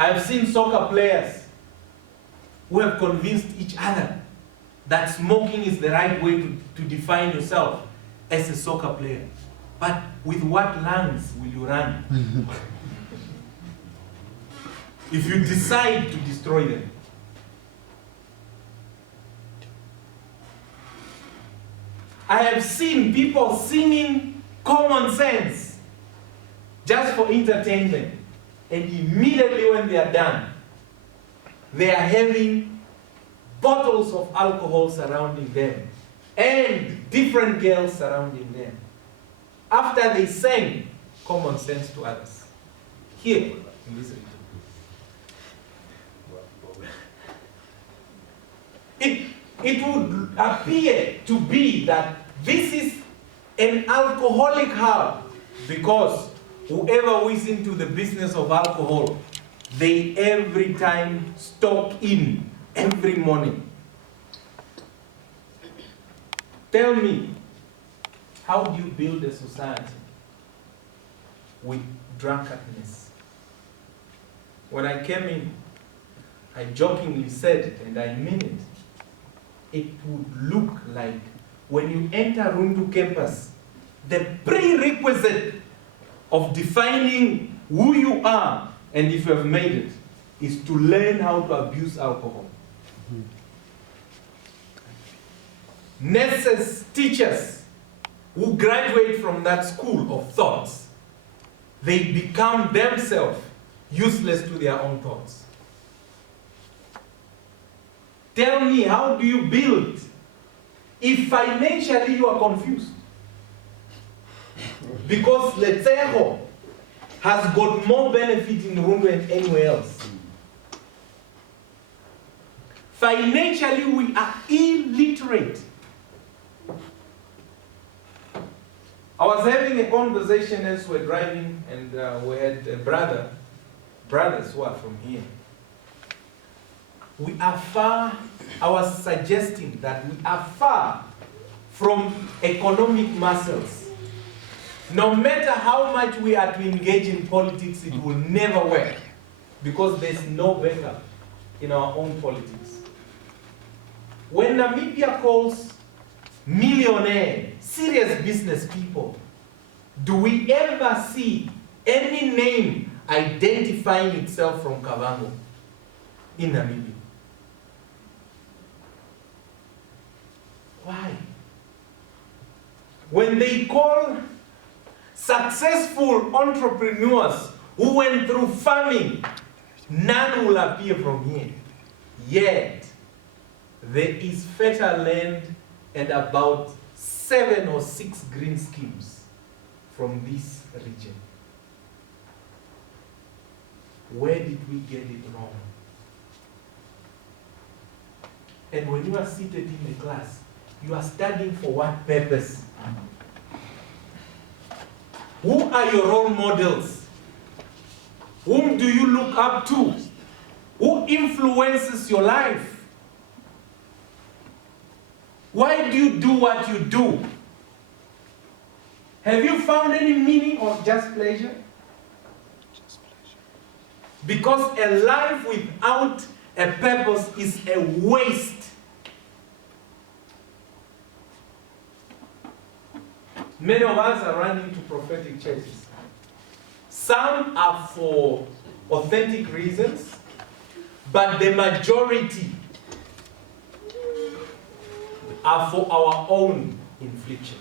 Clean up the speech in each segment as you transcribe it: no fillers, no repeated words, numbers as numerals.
I've seen soccer players who have convinced each other that smoking is the right way to define yourself as a soccer player. But with what lungs will you run? If you decide to destroy them. I have seen people singing Common Sense just for entertainment. And immediately when they are done, they are having bottles of alcohol surrounding them and different girls surrounding them. After they sang Common Sense to others. Here, in this region. It would appear to be that this is an alcoholic hub because whoever who is into the business of alcohol, they every time stock in every morning. Tell me, how do you build a society with drunkenness? When I came in, I jokingly said it, and I mean it. It would look like when you enter Rundu campus, the prerequisite of defining who you are and if you have made it is to learn how to abuse alcohol. Nurses, teachers who graduate from that school of thoughts, they become themselves useless to their own thoughts. Tell me, how do you build if financially you are confused? Because Letseho has got more benefit in Rundu than anywhere else. Financially, we are illiterate. I was having a conversation as we were driving, and we had a brothers who are from here. We are far, I was suggesting that we are far from economic muscles. No matter how much we are to engage in politics, it will never work because there's no backup in our own politics. When Namibia calls millionaire, serious business people, do we ever see any name identifying itself from Kavango in Namibia? Why? When they call successful entrepreneurs who went through farming, none will appear from here. Yet, there is fertile land and about 7 or 6 green schemes from this region. Where did we get it wrong? And when you are seated in the class, you are studying for what purpose? Who are your role models? Whom do you look up to? Who influences your life? Why do you do what you do? Have you found any meaning or just pleasure? Just pleasure. Because a life without a purpose is a waste. Many of us are running to prophetic churches. Some are for authentic reasons, but the majority are for our own inflictions.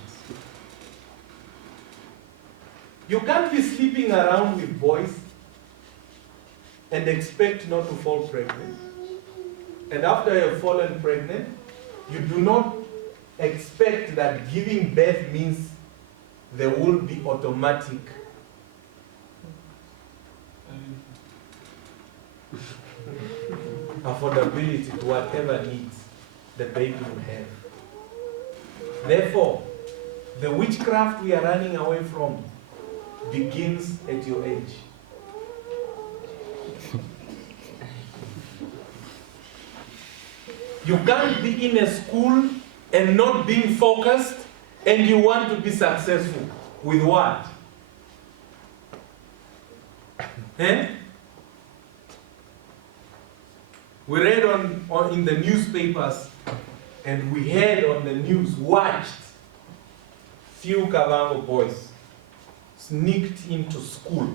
You can't be sleeping around with boys and expect not to fall pregnant. And after you have fallen pregnant, you do not expect that giving birth means there will be automatic affordability to whatever needs the baby will have. Therefore, the witchcraft we are running away from begins at your age. You can't be in a school and not being focused, and you want to be successful. With what? We read in the newspapers and we heard on the news, watched few Kavango boys sneaked into school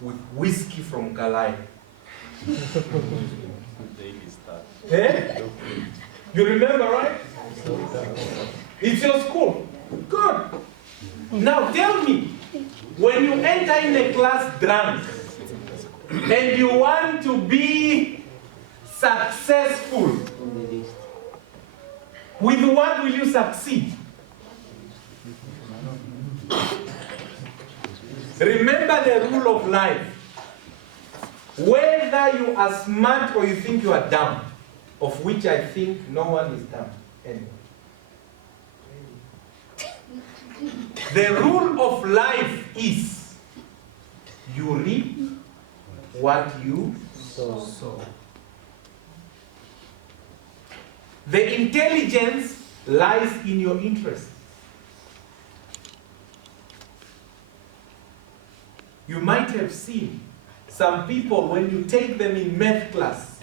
with whiskey from Kalai. Eh? You remember, right? It's your school. Good. Now tell me, when you enter in a class drunk and you want to be successful, with what will you succeed? Remember the rule of life. Whether you are smart or you think you are dumb, of which I think no one is dumb anyway. The rule of life is you reap what you sow. The intelligence lies in your interest. You might have seen some people, when you take them in math class,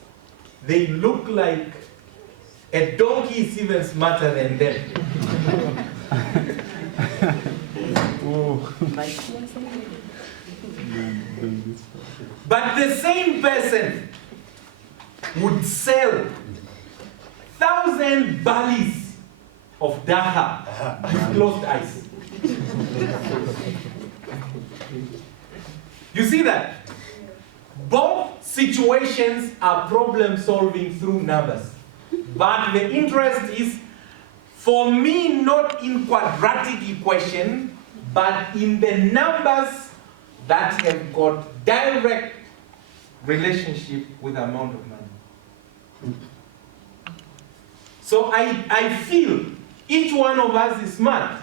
they look like a donkey is even smarter than them. But the same person would sell 1,000 barleys of daha with closed eyes. You see that? Both situations are problem solving through numbers. But the interest is, for me, not in quadratic equation, but in the numbers that have got direct relationship with the amount of money. So I feel each one of us is smart,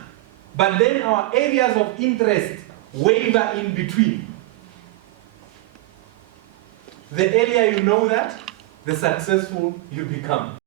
but then our areas of interest waver in between. The earlier you know that, the successful you become.